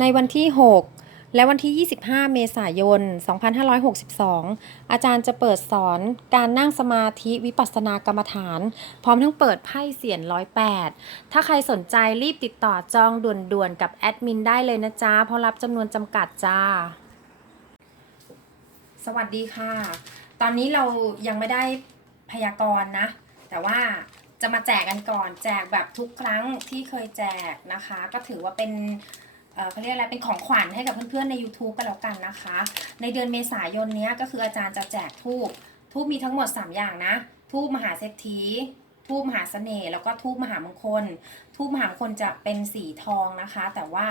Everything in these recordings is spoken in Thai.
ในวันที่ 6 และวันที่ 25 เมษายน 2562 อาจารย์จะเปิดสอนการนั่งสมาธิวิปัสสนากรรมฐาน พร้อมทั้งเปิดไพ่เสียนร้อยแปดถ้าใครสนใจรีบติดต่อจองด่วนๆ กับแอดมินได้เลยนะจ๊ะ เพราะรับจำนวนจำกัดจ้า สวัสดีค่ะ ตอนนี้เรายังไม่ได้พยากรณ์นะ แต่ว่าจะมาแจกกันก่อน แจกแบบทุกครั้งที่เคยแจกนะคะ ก็ถือว่าเป็น เขาเรียกอะไรเป็นของขวัญให้กับเพื่อนๆใน YouTube กันแล้วกันนะคะ ในเดือนเมษายนนี้ก็คืออาจารย์จะแจกทูบทูบมีทั้งหมด 3 อย่างนะทูบมหาเศรษฐีทูบมหาเสน่ห์แล้วก็ทูบมหามงคลทูบมหามงคลจะเป็นสีทองนะคะ แต่ว่า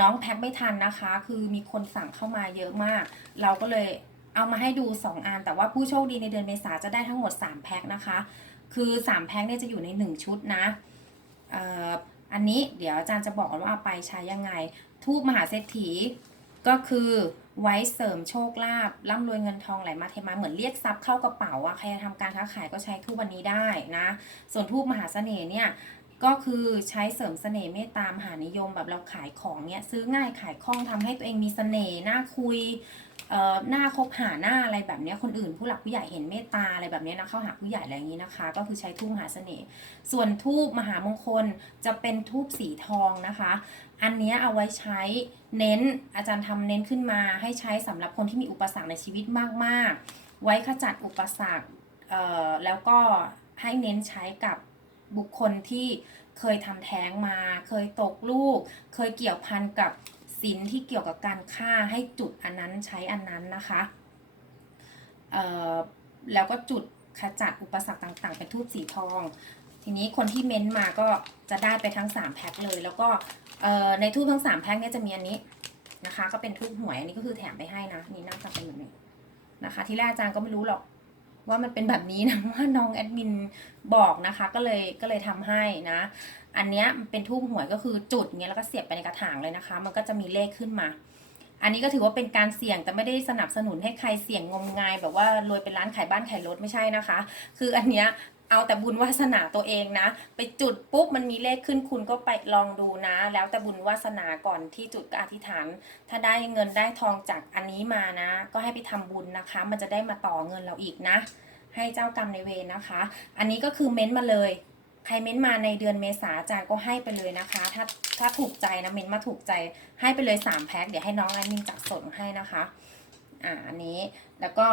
น้องแพ็คไม่ทันนะคะ คือมีคนสั่งเข้ามาเยอะมาก เราก็เลยเอามาให้ดู 2อันแต่ว่าผู้โชคดีในเดือนเมษาจะได้ทั้งหมด 3 แพ็คนะคะ คือ 3 แพ็คเนี่ยจะอยู่ใน 1 ชุดนะ อันนี้เดี๋ยวอาจารย์จะบอกว่าเอาไปใช้ยังไง ทูบมหาเศรษฐี ก็คือไว้เสริมโชคลาภร่ำรวยเงินทองไหลมาเทมาเหมือนเรียกทรัพย์เข้ากระเป๋าอะใครจะทำการค้าขายก็ใช้ทูบวันนี้ได้นะ ส่วนทูบมหาเสน่ห์เนี่ย ก็คือใช้เสริมเสน่ห์เมตตามหานิยมแบบเราขายของเนี่ยซื้อง่ายขายคล่องทำให้ตัวเองมีเสน่ห์น่าคุยเอ่อหน้าคบหาหน้าอะไรแบบเนี้ยคนอื่นผู้หลักผู้ใหญ่เห็นเมตตาอะไรแบบเนี้ยนะเข้าหาผู้ใหญ่อะไรอย่างนี้นะคะ ก็คือใช้ทูบมหาเสน่ห์ส่วนทูบมหามงคลจะเป็นทูบสีทองนะคะ อันเนี้ยเอาไว้ใช้เน้นอาจารย์ทำเน้นขึ้นมา ให้ใช้สำหรับคนที่มีอุปสรรคในชีวิตมากๆ ไว้ขจัดอุปสรรคเอ่อแล้วก็ให้เน้นใช้กับ บุคคลที่เคยทำแท้งมา เคยตกลูก เคยเกี่ยวพันกับสินที่เกี่ยวกับการฆ่าให้จุดอันนั้นใช้อันนั้นนะคะเอ่อแล้วก็จุดขจัดอุปสรรคต่างๆ เป็นทูบสีทอง ทีนี้คนที่เม้นต์มาก็จะได้ไปทั้ง 3 แพ็คเลย แล้วก็เอ่อในทูบทั้ง 3 แพ็คเนี่ยจะมีอันนี้นะคะ ก็เป็นทูบหวย อันนี้ก็คือแถมไปให้นะ นี่น่าจะเป็นแบบนี้นะคะ ที่แรกอาจารย์ก็ไม่รู้หรอก ว่ามันเป็นแบบนี้นะว่าน้องแอดมินบอกนะคะ ก็เลยก็เลยทำให้นะ อันเนี้ยมันเป็นทูบหวยก็คือจุดเงี้ยแล้วก็เสียบไปในกระถางเลยนะคะ มันก็จะมีเลขขึ้นมา อันนี้ก็ถือว่าเป็นการเสี่ยงแต่ไม่ได้สนับสนุนให้ใครเสี่ยงงมงาย แบบว่ารวยเป็นร้านขายบ้านขายรถไม่ใช่นะคะ คืออันเนี้ย เอาแต่บุญวาสนาตัวเองนะ ไปจุดปุ๊บมันมีเลขขึ้นคุณก็ไปลองดูนะ แล้วแต่บุญวาสนาก่อนที่จุดก็อธิษฐาน ถ้าได้เงินได้ทองจากอันนี้มานะ ก็ให้ไปทำบุญนะคะ มันจะได้มาต่อเงินเราอีกนะ ให้เจ้ากรรมในเวรนะคะ อันนี้ก็คือเม้นต์มาเลยใครเม้นต์มาในเดือนเมษาอาจารย์ก็ให้ไปเลยนะคะ ถ้าถ้าถูกใจนะเม้นต์มาถูกใจให้ไปเลย3แพ็คเดี๋ยวให้น้องแอดมินจัดส่งให้นะคะ อ่าอันนี้แล้วก็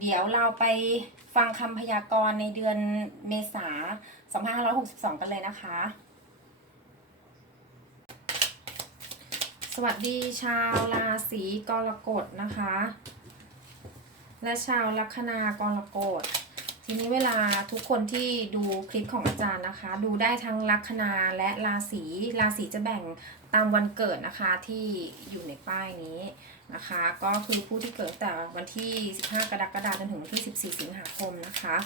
เดี๋ยวเราไปฟังคำพยากรณ์ในเดือนเมษา 2562 กันเลยนะคะ สวัสดีชาวราศีกรกฎนะคะ และชาวลัคนากรกฎ ทีนี้เวลาทุกคนที่ดูคลิปของอาจารย์นะคะ ดูได้ทั้งลัคนาและราศี ราศีจะแบ่งตามวันเกิดนะคะที่อยู่ในป้ายนี้ นะคะ ก็คือผู้ที่เกิดแต่วันที่ 15 กรกฎาคมจนถึงวันที่ 14 สิงหาคมนะคะ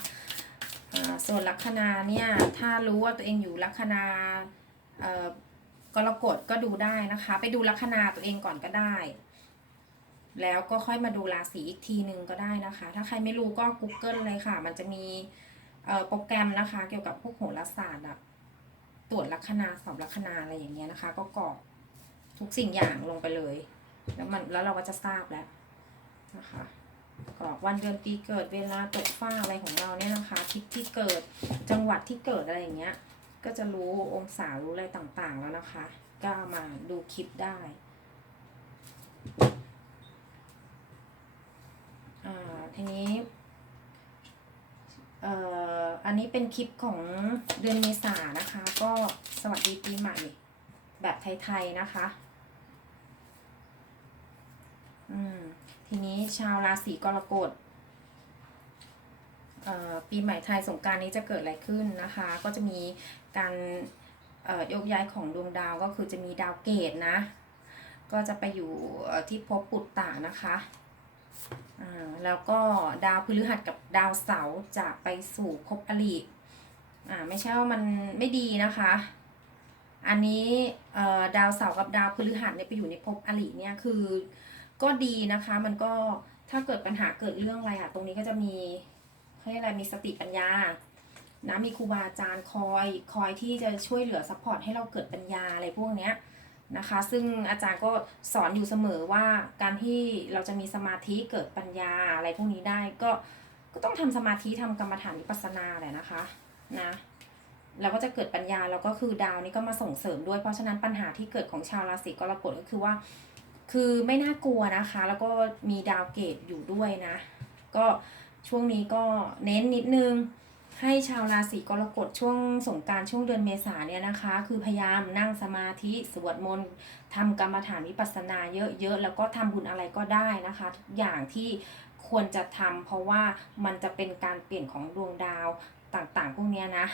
ส่วนลัคนาเนี่ยถ้ารู้ว่าตัวเองอยู่ลัคนากรกฎก็ดูได้นะคะ ไปดูลัคนาตัวเองก่อนก็ได้ แล้วก็ค่อยมาดูราศีอีกทีหนึ่งก็ได้นะคะ ถ้าใครไม่รู้ก็ Google เลยค่ะ มันจะมีโปรแกรมนะคะ เกี่ยวกับพวกโหราศาสตร์อะตรวจลัคนาสอบลัคนาอะไรอย่างเงี้ยนะคะ ก็กรอกทุกสิ่งอย่างลงไปเลย แล้วมันแล้วเราก็จะทราบแล้วนะคะกรอกวันเดือนปีเกิดเวลาตกฟ้าอะไรของเราเนี่ยนะคะทิศที่เกิดจังหวัดที่เกิดอะไรอย่างเงี้ย ก็จะรู้องศารู้อะไรต่างๆแล้วนะคะ ก็มาดูคลิปได้อ่าทีนี้เอ่ออันนี้เป็นคลิปของเดือนเมษานะคะ ก็สวัสดีปีใหม่แบบไทย ๆ นะคะ ทีนี้ชาวราศีกรกฎปีใหม่ไทยสงการนี้จะเกิดอะไรขึ้นนะคะ ก็จะมีการโยกย้ายของดวงดาวก็คือจะมีดาวเกตนะ ก็จะไปอยู่ที่ภพปุตตะนะคะแล้วก็ดาวพฤหัสกับดาวเสาร์จะไปสู่ภพอริอ่าไม่ใช่ว่ามันไม่ดีนะคะ อันนี้ดาวเสาร์กับดาวพฤหัสเนี่ยไปอยู่ในภพอริเนี่ยคือ ก็ดีนะคะ มันก็ถ้าเกิดปัญหาเกิดเรื่องอะไรอะตรงนี้ก็จะมีเขาเรียกอะไรมีสติปัญญานะมีครูบาอาจารย์คอยคอยที่จะช่วยเหลือซัพพอร์ตให้เราเกิดปัญญาอะไรพวกเนี้ยนะคะ ซึ่งอาจารย์ก็สอนอยู่เสมอว่าการที่เราจะมีสมาธิเกิดปัญญาอะไรพวกนี้ได้ก็ก็ต้องทำสมาธิทำกรรมฐานวิปัสสนาแหละนะคะนะแล้วก็จะเกิดปัญญาแล้วก็คือดาวนี้ก็มาส่งเสริมด้วยเพราะฉะนั้นปัญหาที่เกิดของชาวราศีกรกฎก็คือว่า คือไม่น่ากลัวนะคะ แล้วก็มีดาวเกตอยู่ด้วยนะ ก็ช่วงนี้ก็เน้นนิดนึง ให้ชาวราศีกรกฎช่วงสงการช่วงเดือนเมษาเนี่ยนะคะ คือพยายามนั่งสมาธิสวดมนต์ทำกรรมฐานวิปัสสนาเยอะๆ แล้วก็ทำบุญอะไรก็ได้นะคะ ทุกอย่างที่ควรจะทำเพราะว่ามันจะเป็นการเปลี่ยนของดวงดาวต่างๆ พวกนี้นะ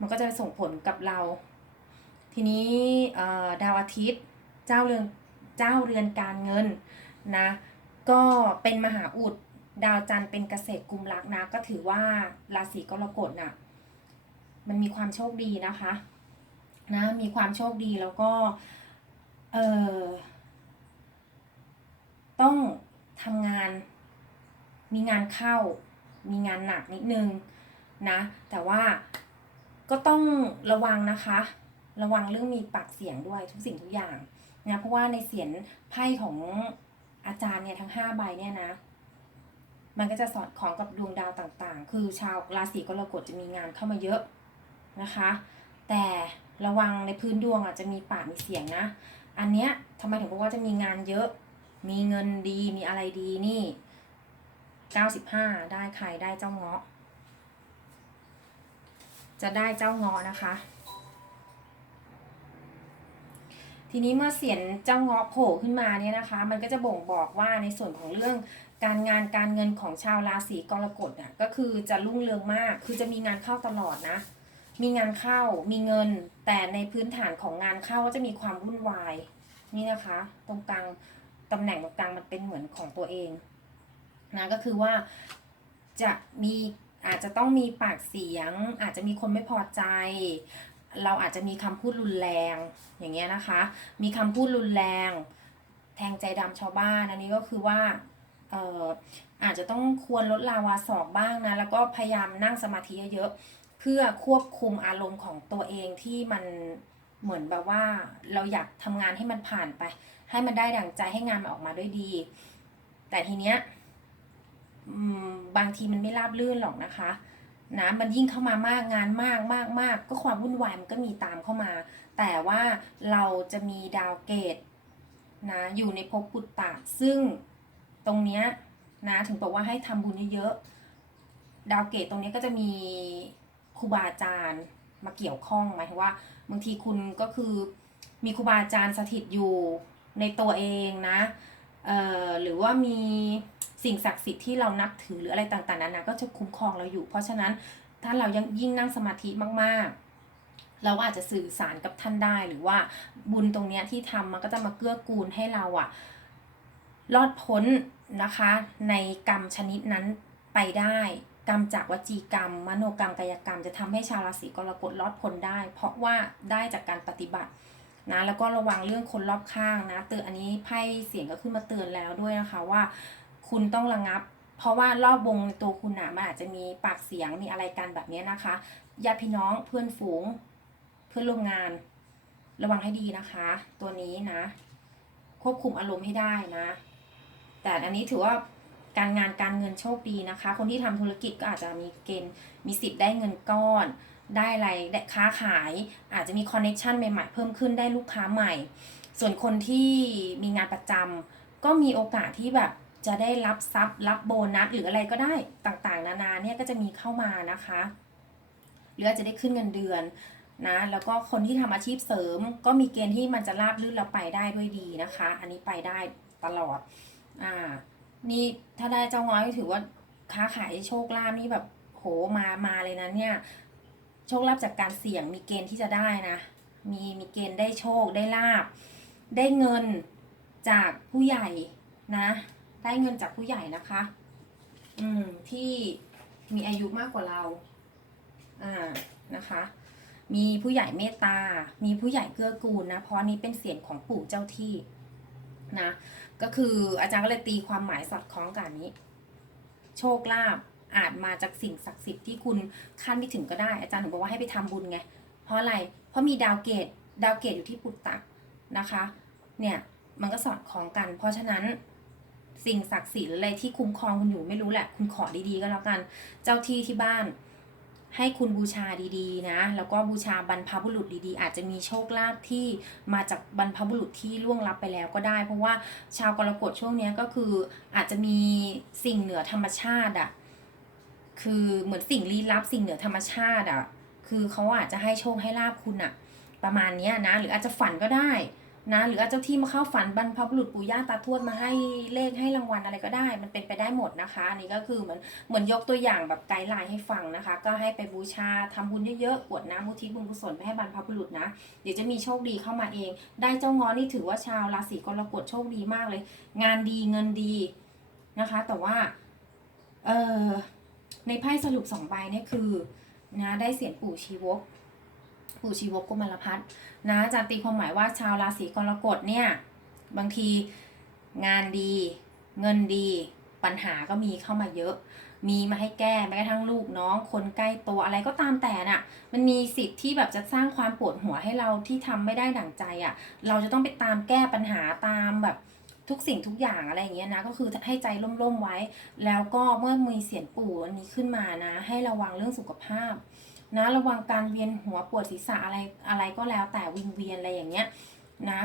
มันก็จะส่งผลกับเรา ทีนี้ดาวอาทิตย์เจ้าเรือน เจ้าเรือนการเงินนะก็เป็นมหาอุดดาวจันทร์เป็นเกษตรกุมรักนะก็ถือว่าราศีกรกฎน่ะมันมีความโชคดีนะคะนะมีความโชคดีแล้วก็เออต้องทำงานมีงานเข้ามีงานหนักนิดนึงนะแต่ว่าก็ต้องระวังนะคะ ระวังเรื่องมีปากเสียงด้วยทุกสิ่งทุกอย่าง นะเพราะว่าในเสียงไพ่ของอาจารย์เนี่ยทั้งห้าใบเนี่ยนะ มันก็จะสอดคล้องกับดวงดาวต่างๆ คือชาวราศีกรกฎจะมีงานเข้ามาเยอะนะคะ แต่ระวังในพื้นดวงอะจะมีปากมีเสียงนะ อันเนี้ยทำไมถึงบอกว่าจะมีงานเยอะ มีเงินดีมีอะไรดีนี่ 95 ได้ใครได้เจ้าเงาะ จะได้เจ้าเงาะนะคะ ทีนี้เมื่อเสียงเจ้าเงาะโผล่ขึ้นมาเนี่ยนะคะ มันก็จะบ่งบอกว่าในส่วนของเรื่องการงานการเงินของชาวราศีกรกฎอะก็คือจะรุ่งเรืองมาก คือจะมีงานเข้าตลอดนะ มีงานเข้ามีเงิน แต่ในพื้นฐานของงานเข้าก็จะมีความวุ่นวาย นี่นะคะ ตรงกลางตำแหน่งตรงกลางมันเป็นเหมือนของตัวเองนะก็คือว่าจะมีอาจจะต้องมีปากเสียง อาจจะมีคนไม่พอใจ เราอาจจะมีคำพูดรุนแรง อย่างเงี้ยนะคะ มีคำพูดรุนแรง แทงใจดำชาวบ้าน อันนี้ก็คือว่าเอ่ออาจจะต้องควรลดลาวาสอกบ้างนะ แล้วก็พยายามนั่งสมาธิเยอะๆ เพื่อควบคุมอารมณ์ของตัวเองที่มันเหมือนแบบว่าเราอยากทำงานให้มันผ่านไป ให้มันได้ดั่งใจให้งานมันออกมาด้วยดี แต่ทีเนี้ยบางทีมันไม่ราบรื่นหรอกนะคะ นะมันยิ่งเข้ามามากงานมากมากมากก็ความวุ่นวายมันก็มีตามเข้ามา แต่ว่าเราจะมีดาวเกตนะอยู่ในภพปุตตะซึ่งตรงเนี้ยนะถึงบอกว่าให้ทำบุญเยอะๆดาวเกตตรงเนี้ยก็จะมีครูบาอาจารย์มาเกี่ยวข้องหมายถึงว่าบางทีคุณก็คือมีครูบาอาจารย์สถิตอยู่ในตัวเองนะเอ่อหรือว่ามี สิ่งศักดิ์สิทธิ์ที่เรานับถือหรืออะไรต่างๆนานาก็จะคุ้มครองเราอยู่ เพราะฉะนั้นถ้าเรายังยิ่งนั่งสมาธิมากๆ เราอาจจะสื่อสารกับท่านได้หรือว่าบุญตรงเนี้ยที่ทำมันก็จะมาเกื้อกูลให้เราอะรอดพ้นนะคะในกรรมชนิดนั้นไปได้กรรมจากวจีกรรม มโนกรรมกายกรรม จะทำให้ชาวราศีกรกฎรอดพ้นได้ เพราะว่าได้จากการปฏิบัตินะแล้วก็ระวังเรื่องคนรอบข้างนะเตือนอันนี้ไพ่เสียงก็ขึ้นมาเตือนแล้วด้วยนะคะว่า คุณต้องระงับ เพราะว่ารอบวงตัวคุณนะมันอาจจะมีปากเสียงมีอะไรกันแบบนี้นะคะญาติพี่น้องเพื่อนฝูง เพื่อนร่วมงาน ระวังให้ดีนะคะ ตัวนี้นะ ควบคุมอารมณ์ให้ได้นะ แต่อันนี้ถือว่าการงานการเงินโชคดีนะคะ คนที่ทำธุรกิจก็อาจจะมีเกณฑ์มีสิทธิ์ได้เงินก้อน ได้อะไรได้ค้าขาย อาจจะมีคอนเน็ชันใหม่ๆเพิ่มขึ้นได้ลูกค้าใหม่ ส่วนคนที่มีงานประจำก็มีโอกาสที่แบบ จะได้รับทรัพย์รับโบนัสหรืออะไรก็ได้ต่างๆ นานาเนี่ยก็จะมีเข้ามานะคะหรืออาจจะได้ขึ้นเงินเดือนนะแล้วก็คนที่ทำอาชีพเสริม ก็มีเกณฑ์ที่มันจะราบรื่นแล้วไปได้ด้วยดีนะคะ อันนี้ไปได้ตลอดอ่านี่ถ้าได้เจ้าง้อยถือว่าค้าขายโชคลาภนี่แบบโหมามาเลยนะเนี่ยโชคลาภจากการเสี่ยงมีเกณฑ์ที่จะได้นะมีมีเกณฑ์ได้โชคได้ลาบ ได้เงินจากผู้ใหญ่นะ ได้เงินจากผู้ใหญ่นะคะ อืมที่มีอายุมากกว่าเรา อ่านะคะ มีผู้ใหญ่เมตตา มีผู้ใหญ่เกื้อกูลนะ เพราะนี้เป็นเสียงของปู่เจ้าที่นะ ก็คืออาจารย์ก็เลยตีความหมายสอดคล้องกับนนี้ โชคลาภอาจมาจากสิ่งศักดิ์สิทธิ์ที่คุณคาดไม่ถึงก็ได้ อาจารย์ถึงบอกว่าให้ไปทำบุญไง เพราะอะไร เพราะมีดาวเกต ดาวเกตอยู่ที่ปุตตะนะคะ เนี่ย มันก็สอดคล้องกัน เพราะฉะนั้น สิ่งศักดิ์สิทธิ์หรืออะไรที่คุ้มครองคุณอยู่ไม่รู้แหละ คุณขอดีๆก็แล้วกัน เจ้าที่ที่บ้าน ให้คุณบูชาดีๆ นะ แล้วก็บูชาบรรพบุรุษดีๆ อาจจะมีโชคลาภที่มาจากบรรพบุรุษที่ล่วงลับไปแล้วก็ได้ เพราะว่าชาวกรกฎช่วงนี้ก็คืออาจจะมีสิ่งเหนือธรรมชาติอะคือเหมือนสิ่งลี้ลับสิ่งเหนือธรรมชาติอะคือเขาอาจจะให้โชคให้ลาบคุณอะประมาณนี้นะ หรืออาจจะฝันก็ได้ นะหรืออาเจ้าที่มาเข้าฝันบรรพบุรุษปู่ย่าตาทวดมาให้เลขให้รางวัลอะไรก็ได้ มันเป็นไปได้หมดนะคะอันนี้ก็คือเหมือนเหมือนยกตัวอย่างแบบไกด์ไลน์ให้ฟังนะคะ ก็ให้ไปบูชาทำบุญเยอะๆกวดน้ำมุทิบุญกุศลไปให้บรรพบุรุษนะ เดี๋ยวจะมีโชคดีเข้ามาเอง ได้เจ้างอนี่ถือว่าชาวราศีกรกฎโชคดีมากเลย งานดีเงินดีนะคะ แต่ว่าเออในไพ่สรุปสองใบเนี่ยคือนะได้เสียงปู่ชีวก ปู่ชีวกกุมารพัฒน์นะอาจารย์ตีความหมายว่าชาวราศีกรกฎเนี่ยบางทีงานดี เงินดี ปัญหาก็มีเข้ามาเยอะ มีมาให้แก้แม้กระทั่งลูกน้อง คนใกล้ตัวอะไรก็ตามแต่น่ะ มันมีสิทธิ์ที่แบบจะสร้างความปวดหัวให้เราที่ทำไม่ได้ดั่งใจอะ่ะ เราจะต้องไปตามแก้ปัญหาตามแบบทุกสิ่งทุกอย่างอะไรอย่างเงี้ยนะก็คือให้ใจร่มๆไว้ แล้วก็เมื่อมีเสียงปู่อันนี้ขึ้นมานะ ให้ระวังเรื่องสุขภาพ นะระวังการเวียนหัวปวดศีรษะอะไรอะไรก็แล้วแต่วิงเวียนอะไรอย่างเงี้ยนะ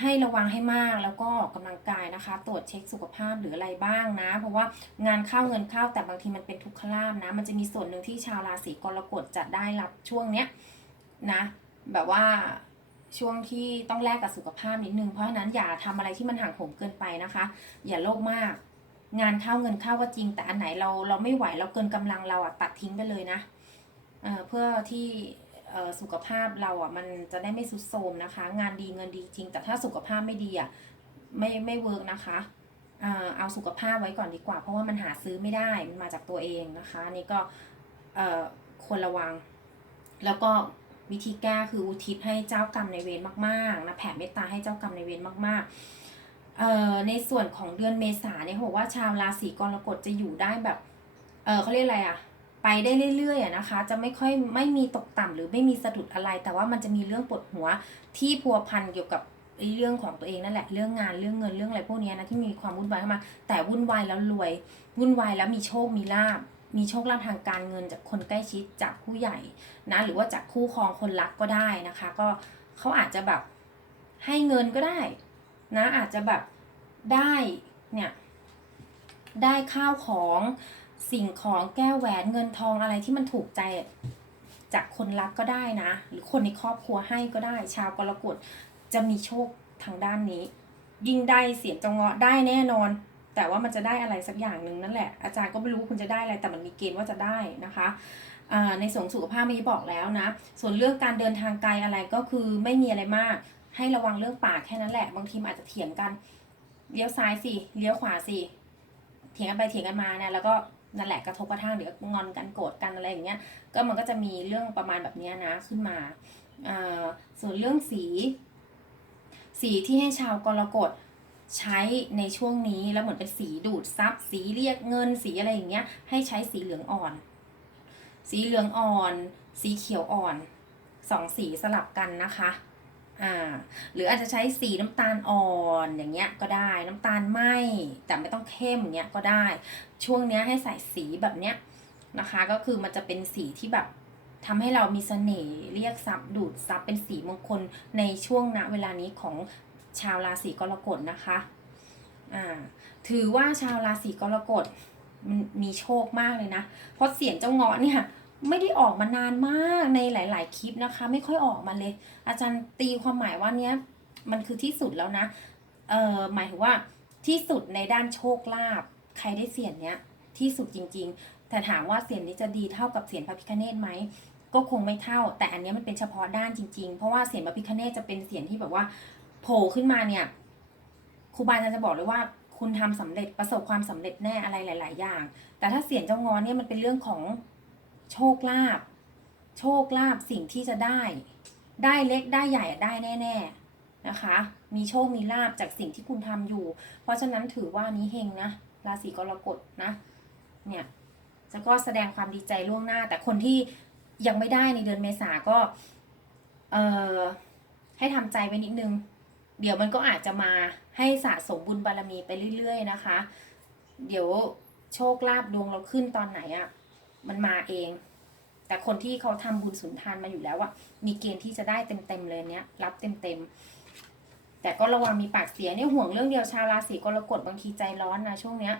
ให้ระวังให้มากแล้วก็ออกกำลังกายนะคะ ตรวจเช็คสุขภาพหรืออะไรบ้างนะ เพราะว่างานเข้าเงินเข้าแต่บางทีมันเป็นทุกขลาบนะ มันจะมีส่วนหนึ่งที่ชาวราศีกรกฎจะได้รับช่วงเนี้ยนะ แบบว่าช่วงที่ต้องแลกกับสุขภาพนิดนึงเพราะฉะนั้นอย่าทำอะไรที่มันห่างโหมเกินไปนะคะ อย่าโลภมาก งานเข้าเงินเข้าก็จริง แต่อันไหนเราเราไม่ไหวเราเกินกำลังเราอะตัดทิ้งไปเลยนะ เพื่อที่สุขภาพเราอะมันจะได้ไม่สุดโทมนะคะ งานดีเงินดีจริง แต่ถ้าสุขภาพไม่ดีอะไม่ไม่เวิร์กนะคะเอาสุขภาพไว้ก่อนดีกว่า เพราะว่ามันหาซื้อไม่ได้มันมาจากตัวเองนะคะ นี่ก็ควรระวัง แล้วก็วิธีแก้คืออุทิศให้เจ้ากรรมในเวรมากๆนะแผ่เมตตาให้เจ้ากรรมในเวรมากๆในส่วนของเดือนเมษาเนี่ยบอกว่าชาวราศีกรกฎจะอยู่ได้แบบเเขาเรียกอะไรอะ ไปได้เรื่อยๆอะนะคะ จะไม่ค่อยไม่มีตกต่ำหรือไม่มีสะดุดอะไร แต่ว่ามันจะมีเรื่องปวดหัวที่พัวพันเกี่ยวกับเรื่องของตัวเองนั่นแหละเรื่องงานเรื่องเงินเรื่องอะไรพวกนี้นะที่มีความวุ่นวายเข้ามา แต่วุ่นวายแล้วรวย วุ่นวายแล้วมีโชคมีลาบมีโชคลาภทางการเงินจากคนใกล้ชิดจากผู้ใหญ่นะหรือว่าจากคู่ครองคนรักก็ได้นะคะ ก็เขาอาจจะแบบให้เงินก็ได้นะอาจจะแบบได้เนี่ยได้ข้าวของ สิ่งของแก้วแหวนเงินทองอะไรที่มันถูกใจจากคนรักก็ได้นะ หรือคนในครอบครัวให้ก็ได้ ชาวกรกฎจะมีโชคทางด้านนี้ ยิ่งได้เสียงจงเงาะได้แน่นอน แต่ว่ามันจะได้อะไรสักอย่างหนึ่งนั่นแหละ อาจารย์ก็ไม่รู้คุณจะได้อะไรแต่มันมีเกณฑ์ว่าจะได้นะคะในส่วนสุขภาพมีบอกแล้วนะ ส่วนเรื่องการเดินทางไกลอะไรก็คือไม่มีอะไรมาก ให้ระวังเรื่องปากแค่นั้นแหละ บางทีมอาจจะเถียงกัน เลี้ยวซ้ายสิ เลี้ยวขวาสิ เถียงกันไปเถียงกันมานะ แล้วก็ นั่นแหละกระทบกระทั่งเดี๋ยวงอนกันโกรธกันอะไรอย่างเงี้ยก็มันก็จะมีเรื่องประมาณแบบนี้นะขึ้นมาอ่าส่วนเรื่องสี สีที่ให้ชาวกรกฎใช้ในช่วงนี้แล้วเหมือนเป็นสีดูดซับสีเรียกเงินสีอะไรอย่างเงี้ยให้ใช้สีเหลืองอ่อน สีเหลืองอ่อน สีเขียวอ่อนสองสีสลับกันนะคะ อ่าหรืออาจจะใช้สีน้ำตาลอ่อนอย่างเงี้ยก็ได้น้ำตาลไหมแต่ไม่ต้องเข้มอย่างเงี้ยก็ได้ ช่วงเนี้ยให้ใส่สีแบบเนี้ยนะคะ ก็คือมันจะเป็นสีที่แบบทำให้เรามีเสน่ห์เรียกซับดูดซับเป็นสีมงคลในช่วงณเวลานี้ของชาวราศีกรกฎนะคะอ่าถือว่าชาวราศีกรกฎมันมีโชคมากเลยนะ เพราะเสียงเจ้าเงาะเนี่ย ไม่ได้ออกมานานมากในหลาย ๆ คลิปนะคะ ไม่ค่อยออกมาเลย อาจารย์ตีความหมายว่าเนี้ยมันคือที่สุดแล้วนะเอ่อหมายถึงว่าที่สุดในด้านโชคลาภใครได้เสียงเนี้ยที่สุดจริง ๆ แต่ถามว่าเสียงนี้จะดีเท่ากับเสียงพระพิคเนตไหมก็คงไม่เท่า แต่อันนี้มันเป็นเฉพาะด้านจริง ๆ เพราะว่าเสียงพระพิคเนตจะเป็นเสียงที่แบบว่าโผล่ขึ้นมาเนี่ยครูบาอาจารย์จะบอกเลยว่าคุณทำสำเร็จประสบความสำเร็จแน่อะไรหลาย ๆ อย่าง แต่ถ้าเสียงเจ้างอนเนี่ยมันเป็นเรื่องของ โชคลาภโชคลาภสิ่งที่จะได้ ได้เล็กได้ใหญ่ได้แน่ ๆนะคะ มีโชคมีลาบจากสิ่งที่คุณทำอยู่ เพราะฉะนั้นถือว่านี้เฮงนะราศีกรกฎนะเนี่ยจะก็แสดงความดีใจล่วงหน้า แต่คนที่ยังไม่ได้ในเดือนเมษาก็เอ่อให้ทำใจไว้นิดนึง เดี๋ยวมันก็อาจจะมาให้สะสมบุญบารมีไปเรื่อย ๆ นะคะ เดี๋ยวโชคลาภดวงเราขึ้นตอนไหนอะ่ะ มันมาเอง แต่คนที่เขาทำบุญสุนทานมาอยู่แล้วอะมีเกณฑ์ที่จะได้เต็มๆเลยเนี้ยรับเต็มๆแต่ก็ระวังมีปากเสียเนี่ยห่วงเรื่องเดียวชาวราศีกรกฎบางทีใจร้อนนะช่วงเนี้ย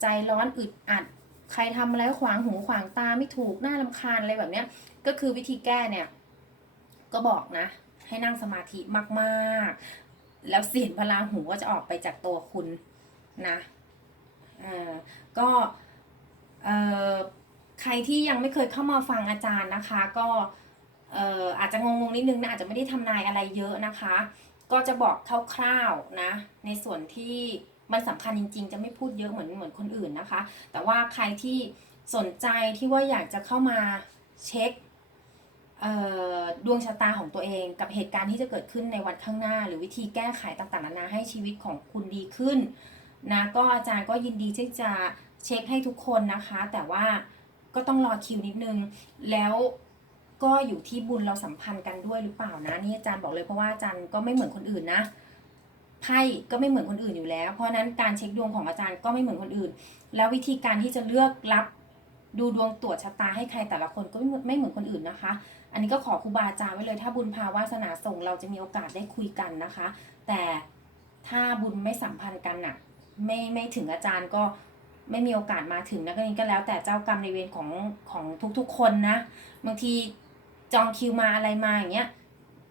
ใจร้อนอึดอัด ใครทำอะไรขวางหูขวางตาไม่ถูกหน่าลำคาญอะไรแบบเนี้ย ก็คือวิธีแก้เนี่ย ก็บอกนะ ให้นั่งสมาธิมากๆ แล้วเสียงพลาหูก็จะออกไปจากตัวคุณนะอ่อก็เอ่อ ใครที่ยังไม่เคยเข้ามาฟังอาจารย์นะคะ ก็เอ่ออาจจะงงๆนิดนึงนะอาจจะไม่ได้ทำนายอะไรเยอะนะคะ ก็จะบอกคร่าวๆนะในส่วนที่มันสำคัญจริง ๆ จะไม่พูดเยอะเหมือนเหมือนคนอื่นนะคะ แต่ว่าใครที่สนใจที่ว่าอยากจะเข้ามาเช็คดวงชะตาของตัวเองกับเหตุการณ์ที่จะเกิดขึ้นในวันข้างหน้า หรือวิธีแก้ไขต่างๆนานาให้ชีวิตของคุณดีขึ้นนะก็อาจารย์ก็ยินดีที่จะเช็คให้ทุกคนนะคะ แต่ว่า ก็ต้องรอคิวนิดนึง แล้วก็อยู่ที่บุญเราสัมพันธ์กันด้วยหรือเปล่านะนี่อาจารย์บอกเลยเพราะว่าอาจารย์ก็ไม่เหมือนคนอื่นนะไพ่ก็ไม่เหมือนคนอื่นอยู่แล้ว เพราะนั้นการเช็คดวงของอาจารย์ก็ไม่เหมือนคนอื่น แล้ววิธีการที่จะเลือกรับดูดวงตรวจชะตาให้ใครแต่ละคนก็ไม่เหมือนไม่เหมือนคนอื่นนะคะ อันนี้ก็ขอครูบาอาจารย์ไว้เลย ถ้าบุญพาวาสนาส่งเราจะมีโอกาสได้คุยกันนะคะ แต่ถ้าบุญไม่สัมพันธ์กันน่ะไม่ไม่ถึงอาจารย์ก็ ไม่มีโอกาสมาถึงนะก็นี้ก็แล้วแต่เจ้ากรรมในเวรของของทุกๆคนนะ บางทีจองคิวมาอะไรมาอย่างเงี้ย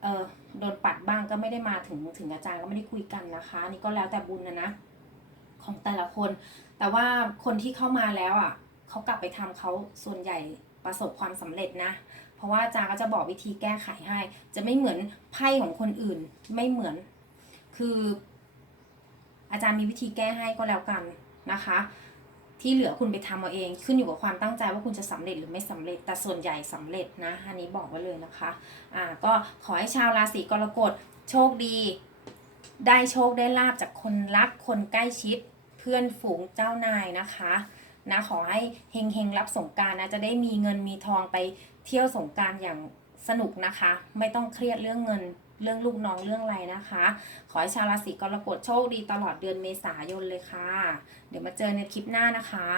เออโดนปัดบ้างก็ไม่ได้มาถึงถึงอาจารย์ก็ไม่ได้คุยกันนะคะนนี่ก็แล้วแต่บุญนะนะของแต่ละคน แต่ว่าคนที่เข้ามาแล้วอะเขากลับไปทำเขาส่วนใหญ่ประสบความสำเร็จนะ เพราะว่าอาจารย์ก็จะบอกวิธีแก้ไขให้ จะไม่เหมือนไพ่ของคนอื่นไม่เหมือน คือ อาจารย์มีวิธีแก้ให้ก็แล้วกันนะคะ ที่เหลือคุณไปทำเอาเอง ขึ้นอยู่กับความตั้งใจว่าคุณจะสำเร็จหรือไม่สำเร็จ แต่ส่วนใหญ่สำเร็จนะอันนี้บอกไว้เลยนะคะอ่าก็ขอให้ชาวราศีกรกฎโชคดี ได้โชคได้ลาบจากคนรักคนใกล้ชิด เพื่อนฝูงเจ้านายนะคะนะขอให้เฮงเฮงรับสงการนะจะได้มีเงินมีทองไปเที่ยวสงการอย่างสนุกนะคะ ไม่ต้องเครียดเรื่องเงิน เรื่องลูกน้องเรื่องอะไรนะคะ ขอให้ชาวราศีกรกฎโชคดีตลอดเดือนเมษายนเลยค่ะ เดี๋ยวมาเจอในคลิปหน้านะคะ